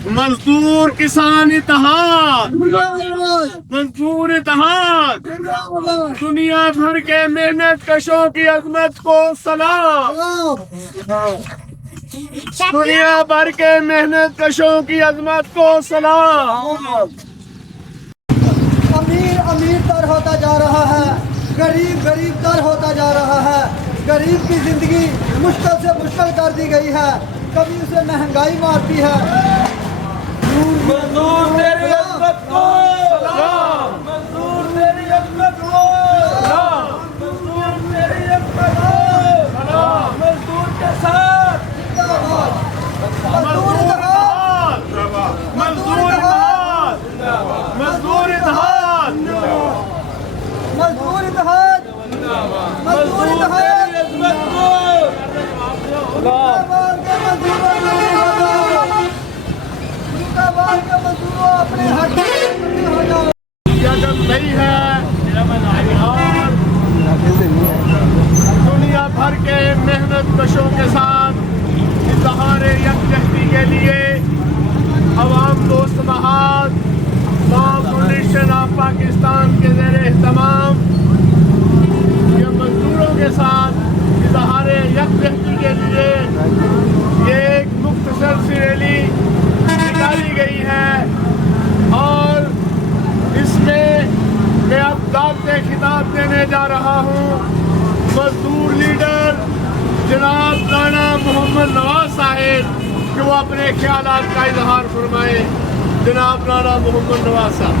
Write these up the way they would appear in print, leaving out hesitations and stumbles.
मजदूर किसान इत्तेहाद, मजदूर इत्तेहाद, दुनिया भर के मेहनत कशों की अजमत को सलाम, दुनिया भर के मेहनत कशों की अजमत को सलाम। अमीर अमीर तर होता जा रहा है, गरीब गरीब तर होता जा रहा है। गरीब की जिंदगी मुश्किल से मुश्किल कर दी गई है, कभी उसे महंगाई मारती है। मजदूर तेरी अजमत को सलाम, मजदूर तेरी अजमत को सलाम, मजदूर तेरी अजमत को सलाम, मजदूर के साथ मजदूर इत्तेहाद, मजदूर इत्तेहाद, मजदूर इत्तेहाद, मजदूर इत्तेहाद, मजदूर इत्तेहाद, अजमत को अपने हक हो जाओ। जब नहीं है और दुनिया भर के मेहनत कशों के साथ इज़हार यकजहती के लिए अवाम दोस्त महाज फाउंडेशन ऑफ पाकिस्तान के ज़ेर एहतमाम ये मजदूरों के साथ इज़हार यकजहती के लिए ये एक मुख्तसर सी रैली निकाली गई है और इसमें मैं अब दावते खिताब देने जा रहा हूँ मजदूर लीडर जनाब राना मोहम्मद नवाज साहब कि वो अपने ख्यालात का इजहार फरमाए। जनाब राना मोहम्मद नवाज साहब।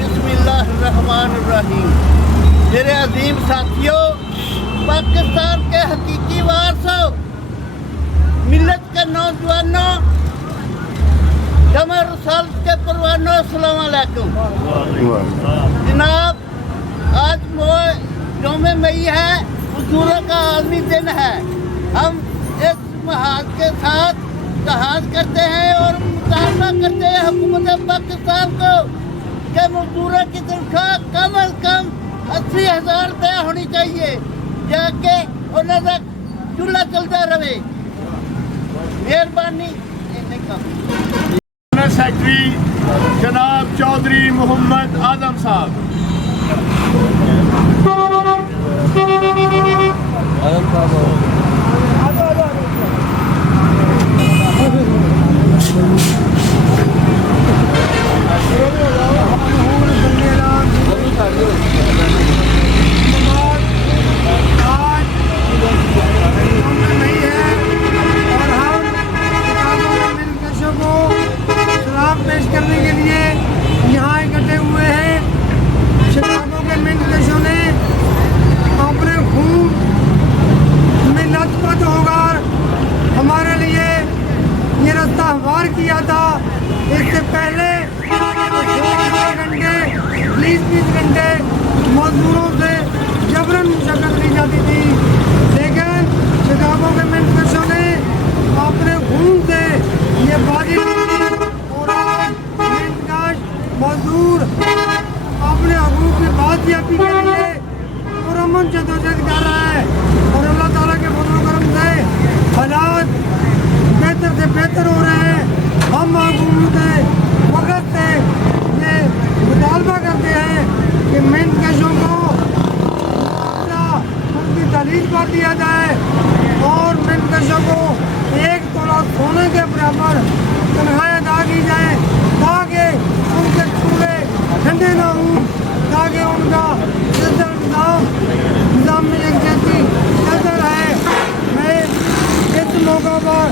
बिस्मिल्लाहिर्रहमानिर्रहीम। मेरे अजीम साथियों, पाकिस्तान के हकीकी वारसों, मिल्लत के नौजवानों, जमा रसालत के परवानों, अस्सलाम वालेकुम। जनाब, आज यौम मई है, मजदूरों का आलमी दिन है। हम इस महाज के साथ जहाज करते हैं और मुतालबा करते हैं हुकूमत पाकिस्तान को कि मजदूरों की तनख्वाह कम अज कम 80,000 रुपया होनी चाहिए, जाके उन्हें तक चूल्हा चलता रहे। मेहरबानी। सेक्रेटरी जनाब चौधरी मोहम्मद आजम साहब। पेश करने के लिए यहाँ इकट्ठे हुए हैं। शिकागो के मिनटों ने अपने खून में लथपथ होकर हमारे लिए ये रास्ता हमवार किया था। इससे पहले 2 घंटे 20 घंटे मजदूरों से जबरन मुशक्कत ली जाती थी, लेकिन शिकागो के मिनटों ने अपने खून से ये बाजी मजदूर अपने हकूक़ की बातयाबी के लिए पुरअमन जदोजहद कर रहा है और अल्लाह ताला के फज़ल व करम से हालात बेहतर से बेहतर हो रहे हैं। हम हुकूमत वक्त से ये मुतालबा करते हैं कि मेहनतकशों को उनकी दलील पर दिया जाए और मेहनतकशों को 1 तोला सोने के बराबर तनख्वाह अदा की जाए ताकि उनके चूल्हे ठंडे ना हों, ताकि उनका निज़ाम में यकजहती चलता रहे। मैं इस मौका पर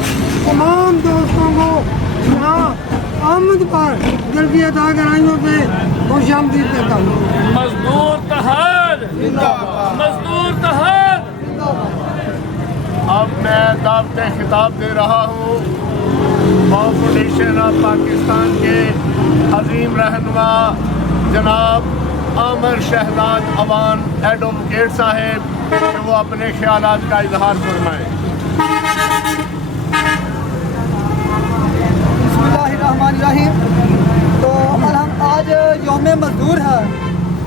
तमाम दोस्तों को यहाँ आमद पर दिल अदा कराइयों से खुशामदीद करता हूँ। मजदूर तहद, मजदूर तहद। अब मैं दावते खिताब दे रहा हूँ फाउंडेशन ऑफ पाकिस्तान के अजीम रहनुमा जनाब आमिर शहजाद अवान एडवोकेट साहब कि वो अपने ख्यालात का इजहार फरमाएं। बिस्मिल्लाहिर्रहमानिर्रहीम। तो आज नामे मजदूर है।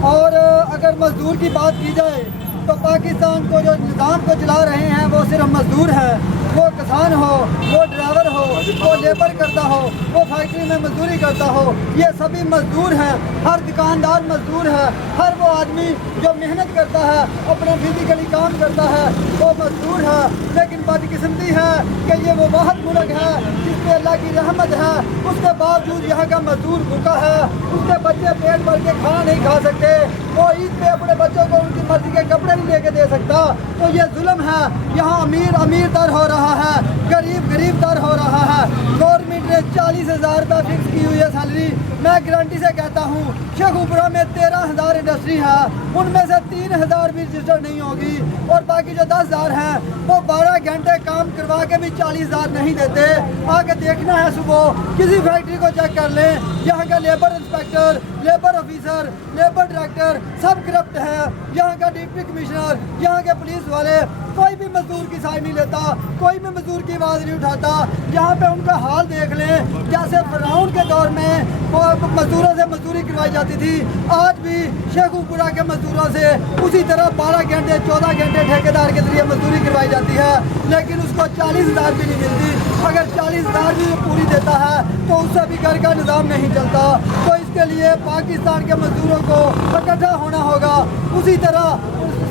और अगर मजदूर की बात की जाए तो पाकिस्तान को जो निज़ाम को चला रहे हैं वो सिर्फ मजदूर हैं। वो किसान हो, वो ड्राइवर हो, वो लेबर करता हो, वो फैक्ट्री में मजदूरी करता हो, ये सभी मजदूर हैं। हर दुकानदार मजदूर है। हर वो आदमी जो मेहनत करता है, अपना फिजिकली काम करता है, वो मजदूर है। लेकिन बदकिस्मती है कि ये वो वाहद मुल्क है जिसपे अल्लाह की रहमत है, उसके बावजूद यहाँ का मजदूर भूखा है। उसके बच्चे पेट भर के खाना नहीं खा सकते। वो ईद पे अपने बच्चों को उनकी मर्जी के कपड़े नहीं लेके दे सकता। तो ये जुल्म है। यहाँ अमीर अमीर तर हो रहा है, गरीब गरीब तर हो रहा है। गवर्नमेंट ने 40,000 रुपये फिक्स की हुई है सैलरी। मैं गारंटी से कहता हूँ शेखुपुरा में 13,000 इंडस्ट्री है, उनमें से 3,000 भी रजिस्टर नहीं होगी और बाकी जो 10,000 हैं वो 12 घंटे काम करवा के भी 40,000 नहीं देते। आगे देखना है, सुबह किसी फैक्ट्री को चेक कर लें, यहाँ का labour inspector, labour officer, labour director सब करप्ट है। यहाँ का डिप्टी कमिश्नर, यहाँ के पुलिस वाले, कोई भी मजदूर की साइड नहीं लेता, कोई भी मजदूर की आवाज़ नहीं उठाता। यहाँ पे उनका हाल देख लें, जैसे फिरौन के दौर में वो मजदूरों से मजदूरी करवाई जाती थी, आज भी शेखुपुरा के मजदूरों से उसी तरह 12 घंटे 14 घंटे ठेकेदार के जरिए मजदूरी करवाई जाती है, लेकिन उसको 40,000 भी नहीं मिलती। अगर 40,000 भी पूरी देता है तो उससे भी घर का निज़ाम नहीं चलता। तो इसके लिए पाकिस्तान के मजदूरों को इकट्ठा होना होगा, उसी तरह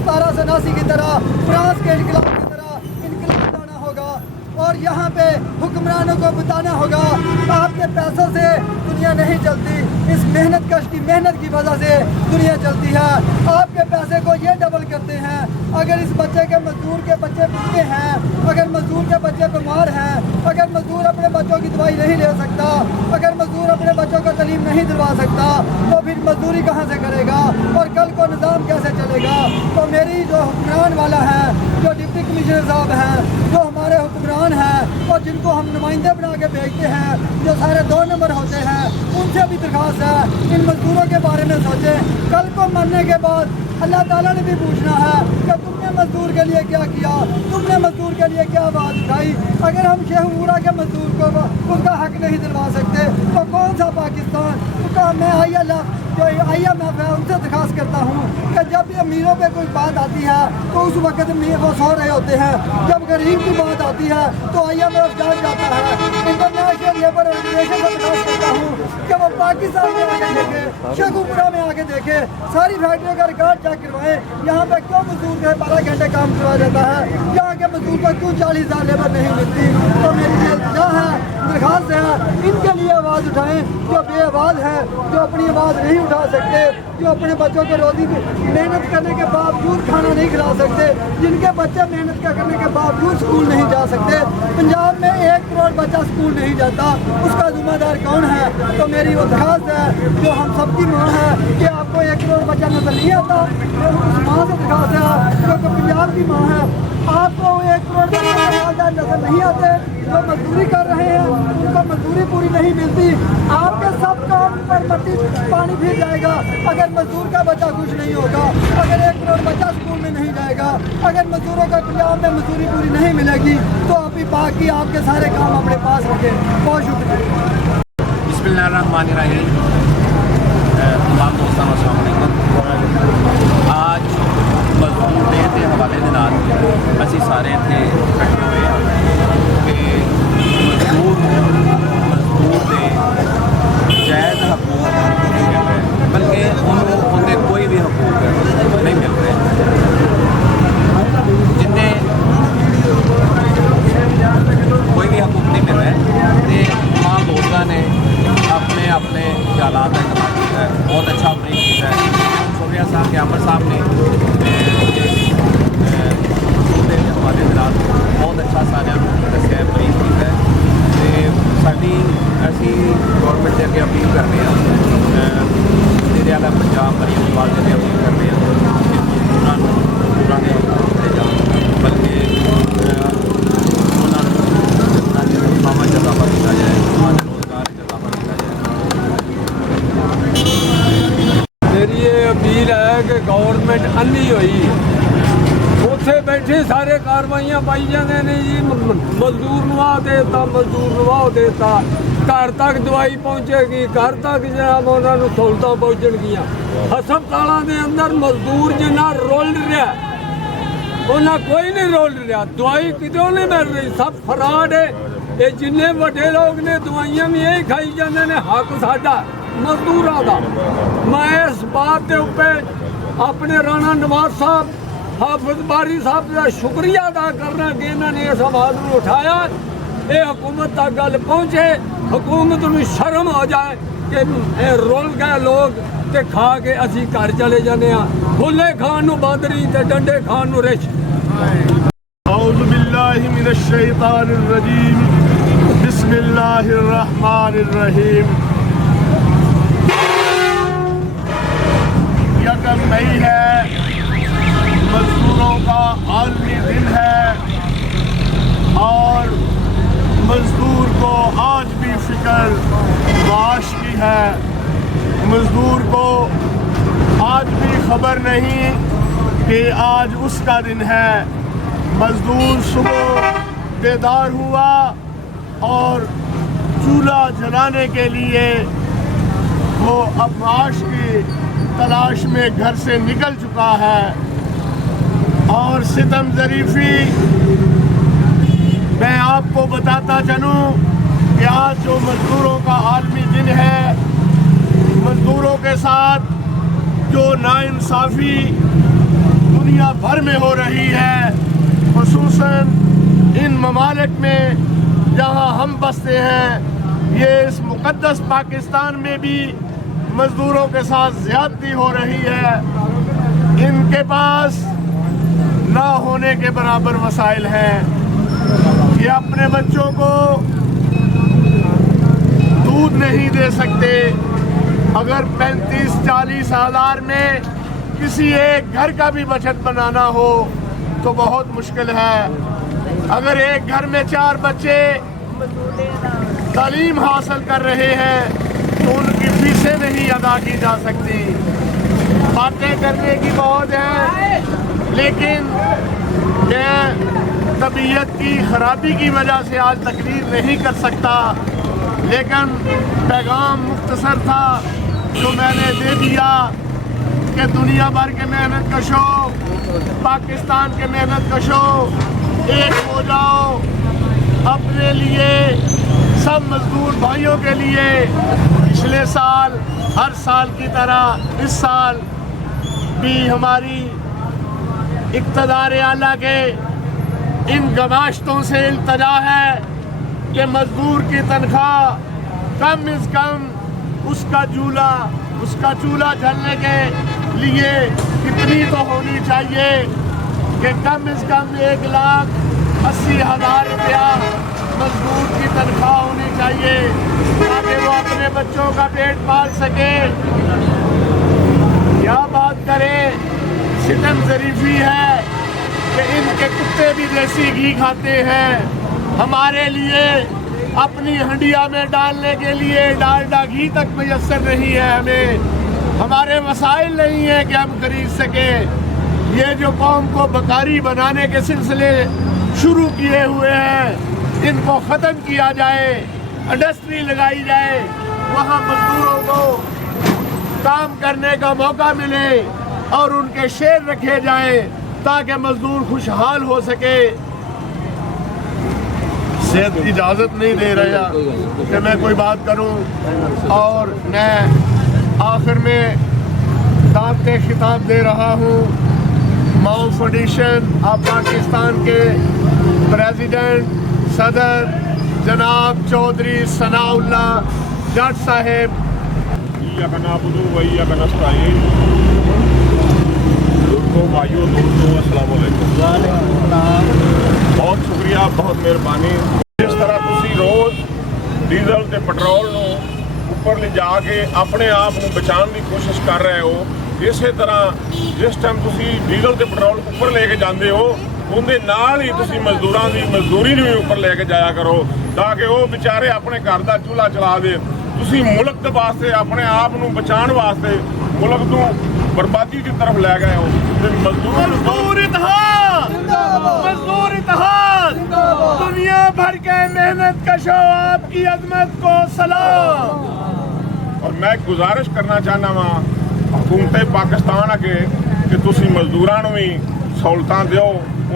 1789 की तरह, फ्रांस के इनकलाब की तरह इनकलाब लाना होगा और यहाँ पे हुक्मरानों को बताना होगा आपके पैसों से दुनिया नहीं चलती, इस मेहनत कश की मेहनत की वजह से दुनिया चलती है। आपके पैसे को ये डबल करते हैं। अगर इस बच्चे के मजदूर के बच्चे भूखे हैं, अगर मजदूर के बच्चे बीमार हैं, अगर मजदूर अपने बच्चों की दवाई नहीं ले सकता, अगर मजदूर अपने बच्चों को तालीम नहीं दिलवा सकता, तो फिर मजदूरी कहाँ से करेगा और कल को निज़ाम कैसे चलेगा। तो मेरी जो हुक्मरान वाला है, जो डिप्टी कमिश्नर साहब हैं, जो हमारे हुक्मरान हैं और जिनको हम नुमाइंदे बना के भेजते हैं, जो सारे 2 नंबर होते हैं, उनसे भी दरख्वास्त है इन मजदूरों के बारे में सोचें। कल को मरने के बाद अल्लाह ताला ने भी पूछना है कि तुमने मजदूर के लिए क्या किया, तुमने मजदूर के लिए क्या आवाज़ उठाई। अगर हम शेखुपुरा के मजदूर को उसका हक नहीं दिलवा सकते तो कौन सा पाकिस्तान। तो मैं जो IMF है उनसे दरख्वास्त करता हूँ कि जब भी अमीरों पे कोई बात आती है तो उस वक्त में वो सो रहे होते हैं, जब गरीब की बात आती है तो IMF जान जाता है। इंटरनेशनल लेबर ऑर्गेनाइजेशन से दरख्वास्त करता हूँ कि वो पाकिस्तान में आके देखे, शेखुपुरा में आके देखे, सारी फैक्ट्रियों का रिकॉर्ड चेक करवाएं। यहाँ पे क्यों मजदूर के 12 घंटे काम करवाया जाता है, यहाँ के मजदूर को क्यों 40,000 लेबर नहीं मिलती। तो मेरी इल्तिजा है, दरख्वास्त है, इनके लिए आवाज़ उठाएं जो बेआवाज़ हैं, जो अपनी आवाज़ नहीं उठा सकते, जो अपने बच्चों को रोज़ी मेहनत करने के बावजूद खाना नहीं खिला सकते, जिनके बच्चे मेहनत करने के बावजूद स्कूल नहीं जा सकते। पंजाब में 1 करोड़ बच्चा स्कूल नहीं जाता, उसका जिम्मेदार कौन है। तो मेरी वो दरख्वास्त है जो हम सबकी माँ है कि आपको 1 करोड़ बच्चा नजर नहीं आता, उस माँ से दरख्वास्त है जो पंजाब की माँ है, आपको 1 करोड़ बच्चा नजर नहीं आते, जो मजदूरी कर रहे हैं उनको मजदूरी पूरी नहीं मिलती। आपके सब काम पर मट्टी पानी फिर जाएगा अगर मजदूर का बच्चा खुश नहीं होगा, अगर 1 करोड़ बच्चा स्कूल में नहीं जाएगा, अगर मजदूरों को पंजाब में मजदूरी पूरी नहीं मिलेगी तो अभी बाकी आपके सारे काम अपने पास रखें। बहुत शुक्रिया। बिस्मिल्लाहिर्रहमानिर्रहीम। तमाम दोस्तों अस्सलाम वालेकुम। आज मजदूर डे के हवाले के नाल असी सारे इत्थे इकट्ठे हुए हैं कि मजदूर के जायज़ हकूक नहीं मिल रहे, बल्कि उन्होंने कोई भी हकूक नहीं मिल रहे। जिन्हें कोई भी हकूक नहीं मिल रहे तो तमाम दोस्तों ने अपने अपने ख्यालात का इस्तेमाल किया है, बहुत अच्छा ब्रीफ किया है। सोफिया साहब के अमर साहब ने सूबे के हवाले के नाल बहुत अच्छा सारे दसिया ब्रीफ किया है। तो साड़ी असी गौरमेंट से अगे अपील करते हैं, वज़ीर आला पंजाब मरीम नवाज़ से अपील करते हैं कि मजदूरों के हकूक जान, बल्कि मामा इजाफा किया जाए, रोजगार इजाफा किया जाए। मेरी ये अपील है कि गवर्नमेंट अन्नी हुई है, उत्थे बैठे सारे कार्रवाइयां पाई जाते ने जी, मजदूर नवा देता, मजदूर नवा देता, ਘਰ ਤੱਕ ਦਵਾਈ ਪਹੁੰਚੇਗੀ, ਘਰ ਤੱਕ ਜਨਾਬ ਉਹਨਾਂ ਨੂੰ ਸਹੂਲਤਾਂ ਪਹੁੰਚਣਗੀਆਂ। ਹਸਪਤਾਲਾਂ ਦੇ ਅੰਦਰ ਮਜ਼ਦੂਰ ਜਿੰਨਾ ਰੋਲ ਰਿਹਾ ਉਹਨਾਂ ਕੋਈ ਨਹੀਂ ਰੋਲ ਰਿਹਾ, ਦਵਾਈ ਕਿਤੋਂ ਨਹੀਂ ਮਿਲ ਰਹੀ, ਸਭ ਫਰਾਡ ਹੈ। ਇਹ ਜਿੰਨੇ ਵੱਡੇ ਲੋਕ ਨੇ ਦਵਾਈਆਂ ਵੀ ਇਹ ਖਾਈ ਜਾਂਦੇ ਨੇ, ਹੱਕ ਸਾਡਾ ਮਜ਼ਦੂਰਾਂ ਦਾ। ਮੈਂ ਇਸ ਬਾਤ ਦੇ ਉੱਪਰ ਆਪਣੇ ਰਾਣਾ ਨਵਾਜ਼ ਸਾਹਿਬ, ਹਾਫਿਜ਼ ਬਾਰੀ ਸਾਹਿਬ ਦਾ ਸ਼ੁਕਰੀਆ ਅਦਾ ਕਰਨਾ ਕਿ ਇਹਨਾਂ ਨੇ ਇਸ ਆਵਾਜ਼ ਨੂੰ ਉਠਾਇਆ। ਇਹ ਹਕੂਮਤ ਤੱਕ ਗੱਲ ਪਹੁੰਚੇ, ਹਕੂਮਤ ਨੂੰ ਸ਼ਰਮ ਹੋ ਜਾਏ ਕਿ ਇਹ ਰੁਲ ਗਏ ਲੋਕ ਤੇ ਖਾ ਕੇ ਅਸੀਂ ਘਰ ਚਲੇ ਜਾਂਦੇ ਹਾਂ। ਫੁੱਲੇ ਖਾਣ ਨੂੰ ਬਾਂਦਰੀ ਤੇ ਡੰਡੇ ਖਾਣ ਨੂੰ ਰਿਛ। أعوذ بالله من الشيطان الرجيم بسم الله الرحمن الرحيم یکم مئی ہے، مزدوروں کا عالمی دن ہے اور مزدور کو آج بھی فکر معاش کی ہے۔ مزدور کو آج بھی خبر نہیں کہ آج اس کا دن ہے۔ مزدور صبح بیدار ہوا اور چولہا جلانے کے لیے وہ اب معاش کی تلاش میں گھر سے نکل چکا ہے۔ اور ستم ظریفی میں آپ کو بتاتا چلوں کہ آج جو مزدوروں کا عالمی دن ہے، مزدوروں کے ساتھ جو ناانصافی دنیا بھر میں ہو رہی ہے، خصوصاً ان ممالک میں جہاں ہم بستے ہیں، یہ اس مقدس پاکستان میں بھی مزدوروں کے ساتھ زیادتی ہو رہی ہے۔ ان کے پاس نہ ہونے کے برابر وسائل ہیں۔ یہ اپنے بچوں کو دودھ نہیں دے سکتے۔ اگر 35-40 ہزار میں کسی ایک گھر کا بھی بچت بنانا ہو تو بہت مشکل ہے۔ اگر ایک گھر میں 4 بچے تعلیم حاصل کر رہے ہیں تو ان کی فیسیں نہیں ادا کی جا سکتی۔ باتیں کرنے کی بہت ہیں، لیکن میں طبیعت کی خرابی کی وجہ سے آج تقریر نہیں کر سکتا، لیکن پیغام مختصر تھا جو میں نے دے دیا کہ دنیا بھر کے محنت کشوں، پاکستان کے محنت کشوں، ایک ہو جاؤ اپنے لیے، سب مزدور بھائیوں کے لیے۔ پچھلے سال ہر سال کی طرح اس سال بھی ہماری اقتدار اعلیٰ کے ان گماشتوں سے التجا ہے کہ مزدور کی تنخواہ کم از کم اس کا چولہا جلنے کے لیے کتنی تو ہونی چاہیے کہ کم از کم 1,80,000 روپیہ مزدور کی تنخواہ ہونی چاہیے تاکہ وہ اپنے بچوں کا پیٹ پال سکے۔ کیا بات کریں، ستم ظریفی ہے کہ ان کے کتے بھی دیسی گھی کھاتے ہیں۔ ہمارے لیے اپنی ہنڈیا میں ڈالنے کے لیے ڈالڈا گھی تک میسر نہیں ہے، ہمارے وسائل نہیں ہیں کہ ہم خرید سکیں۔ یہ جو قوم کو بکاری بنانے کے سلسلے شروع کیے ہوئے ہیں، ان کو ختم کیا جائے، انڈسٹری لگائی جائے، وہاں مزدوروں کو کام کرنے کا موقع ملے اور ان کے شیر رکھے جائیں تاکہ مزدور خوشحال ہو سکے۔ صحت اجازت نہیں دے رہا کہ میں کوئی بات کروں، اور میں آخر میں دعوت خطاب دے رہا ہوں ماؤ فاؤنڈیشن آف پاکستان کے پریزیڈنٹ صدر جناب چودھری ثناء اللہ جٹ صاحب۔ ایاک نعبد و ایاک نستعین۔ دوستوں، بھائیوں، السلام علیکم۔ بہت شکریہ، بہت مہربانی۔ جس طرح تسی روز ڈیزل تے پٹرول نو اوپر لے جا کے اپنے آپ نو بچان دی کوشش کر رہے ہو، اسی طرح جس ٹائم تسی ڈیزل تے پٹرول اوپر لے کے جاندے ہو، اندے نال ہی تسی مزدوراں دی مزدوری نو اوپر لے کے جایا کرو تاکہ وہ بیچارے اپنے گھر دا چولہا چلا دے۔ تسی ملک دے واسطے، اپنے آپ نو بچان واسطے ملک تو بربادی کی طرف لے گئے ہو۔ مزدور اتحاد، مزدور اتحاد، दुनिया भर के मेहनत कशो आपकी अजमत को सलाम। और मैं गुजारिश करना चाहना वा हुकूमत पाकिस्तान अगे कि तुसी मजदूरां नूं भी सहूलतां दिओ,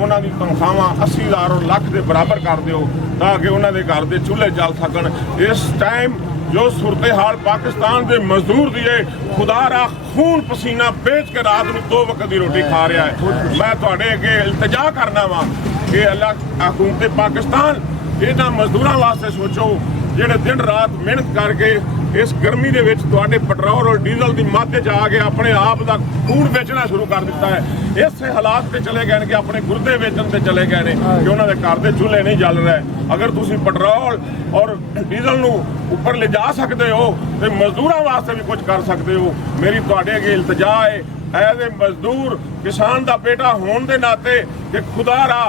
उन्हां दी तनख्वाहां 80,000 और ਲੱਖ ਦੇ ਬਰਾਬਰ ਕਰ ਦਿਓ ਤਾਂ ਕਿ ਉਹਨਾਂ ਦੇ ਘਰ ਦੇ ਚੁੱਲ੍ਹੇ ਜਲ ਸਕਣ। ਇਸ ਟਾਈਮ ਜੋ सूरत हाल पाकिस्तान के मजदूर दी है, खुदा रा खून पसीना बेच के रात में 2 वक्त की रोटी खा रहा है। मैं तुहाडे अगे इल्तजा करना वा कि अल्लाह हुकूमत पाकिस्तान इन्हां मजदूरां वास्ते सोचो ਜਿਹੜੇ दिन रात मेहनत करके इस गर्मी ਦੇ ਵਿੱਚ ਤੁਹਾਡੇ ਪੈਟਰੋਲ और ਡੀਜ਼ਲ ਦੀ ਮੱਧ 'ਚ ਆ ਕੇ ਆਪਣੇ ਆਪ ਦਾ ਖੂਨ ਵੇਚਣਾ ਸ਼ੁਰੂ ਕਰ ਦਿੱਤਾ ਹੈ। ਇਸੇ ਹਾਲਾਤ ਤੇ ਚਲੇ ਗਏ ਨੇ ਕਿ ਆਪਣੇ ਗੁਰਦੇ ਵੇਚਣ ਤੇ ਚਲੇ ਗਏ ਨੇ ਕਿ ਉਹਨਾਂ ਦੇ ਘਰ ਦੇ ਚੁੱਲ੍ਹੇ ਨਹੀਂ ਜਲ ਰਹੇ। ਅਗਰ ਤੁਸੀਂ ਪੈਟਰੋਲ ਔਰ ਡੀਜ਼ਲ ਨੂੰ ਉੱਪਰ ਲਿਜਾ ਸਕਦੇ ਹੋ ਤੇ ਮਜ਼ਦੂਰਾਂ ਵਾਸਤੇ ਵੀ ਕੁਝ ਕਰ ਸਕਦੇ ਹੋ। ਮੇਰੀ ਤੁਹਾਡੇ ਅੱਗੇ ਇਲਤਜਾ ਹੈ ਐਜ਼ ਏ ਮਜ਼ਦੂਰ ਕਿਸਾਨ ਦਾ ਬੇਟਾ ਹੋਣ ਦੇ ਨਾਤੇ ਕਿ ਖੁਦਾ ਰਾ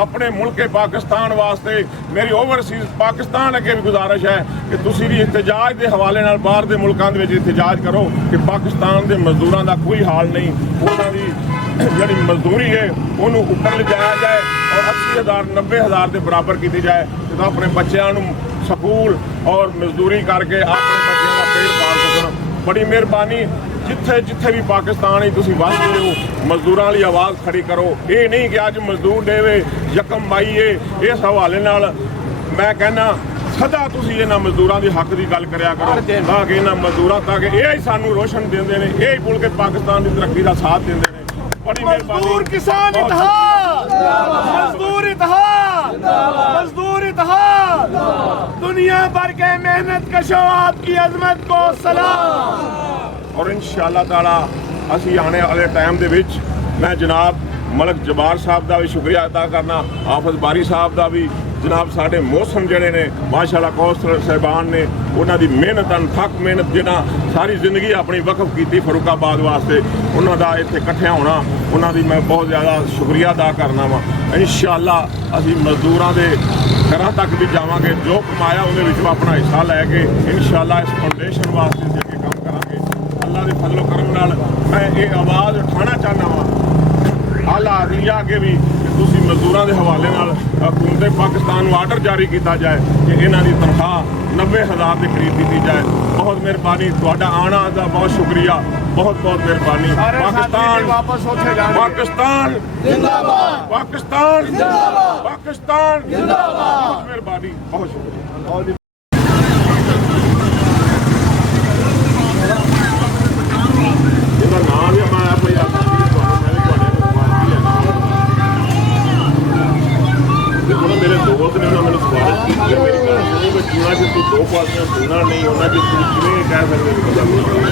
अपने मुल्क पाकिस्तान वास्ते मेरी ओवरसीज पाकिस्तान अगे भी गुजारिश है कि तुसी भी एहतजाज के हवाले नाल बाहर के मुल्कों के एहतजाज करो कि पाकिस्तान के मजदूरों का कोई हाल नहीं, उन्होंने जी मजदूरी है उन्होंने ऊपर ले जाया जाए और 80,000 90,000 के बराबर की जाए तो अपने बच्चों स्कूल और मजदूरी करके अपने बच्चों का पेट पाल सकन। बड़ी मेहरबानी जिथे जिथे भी पाकिस्तान ही तुसी वसदे हो मजदूरां वाली आवाज़ खड़ी करो। ये नहीं कि अज मजदूर डे वे यकम मई है, इस हवाले नाल मैं कहना सदा तुसी इन्हां मजदूरां दी हक दी गल करया करो ताकि इन्हां मजदूरां तक ये ही सानू रोशन देंदे ने, ये ही मुल्क पाकिस्तान की तरक्की का साथ देंदे ने। बड़ी मेहरबानी। मजदूर किसान इत्तेहाद, मजदूर इत्तेहाद, मजदूर इत्तेहाद, दुनिया भर के मेहनत कशो आपकी अजमत को सलाम। और इंशाअल्लाह ताला असी आने वाले टाइम दे विच मैं जनाब मलक जबार साहब का भी शुक्रिया अदा करना, हाफिज बारी साहब का भी, जनाब साढ़े मौसम जड़े ने माशाअल्लाह कौंसलर साहबान ने उन्हों की मेहनत अनथक मेहनत जिन्हें सारी जिंदगी अपनी वकफ की फरूखाबाद वास्ते उन्हों का इत्थे इकट्ठे होना उन्होंने मैं बहुत ज़्यादा शुक्रिया अदा करना वा। इंशाअल्लाह असी मजदूरों के घरों तक भी जावांगे, जो कमाया उन्हें अपना हिस्सा लैके इंशाअल्लाह इस फाउंडेशन वास्ते अगे काम करांगे। अल्लाह के फजलो करम नाल मैं ये आवाज़ उठाना चाहना वा आला अदलिया अगे भी कि तुसी मजदूरों के हवाले नाल हुकूमत पाकिस्तान को आर्डर जारी किया जाए कि इन्हां दी तनख्वाह 90,000 के करीब दी जाए। बहुत मेहरबानी, तुहाडा आना का बहुत शुक्रिया, बहुत बहुत मेहरबानी। पाकिस्तान वापस होते जाने। पाकिस्तान जिंदाबाद, पाकिस्तान जिंदाबाद, पाकिस्तान जिंदाबाद। बहुत मेहरबानी, बहुत शुक्रिया। ਇਹਦਾ ਨਾਮ ਹੀ ਮੈਂ ਆਪੇ ਯਾਦ ਕਰਦੀ मेरे दोस्त ने उन्होंने मेरे स्वागत किया, मेरी गल सुनी मैं चूना कि तू 2 पार्टियां सुनना नहीं होना कि तू किवें कह सकते पता नहीं।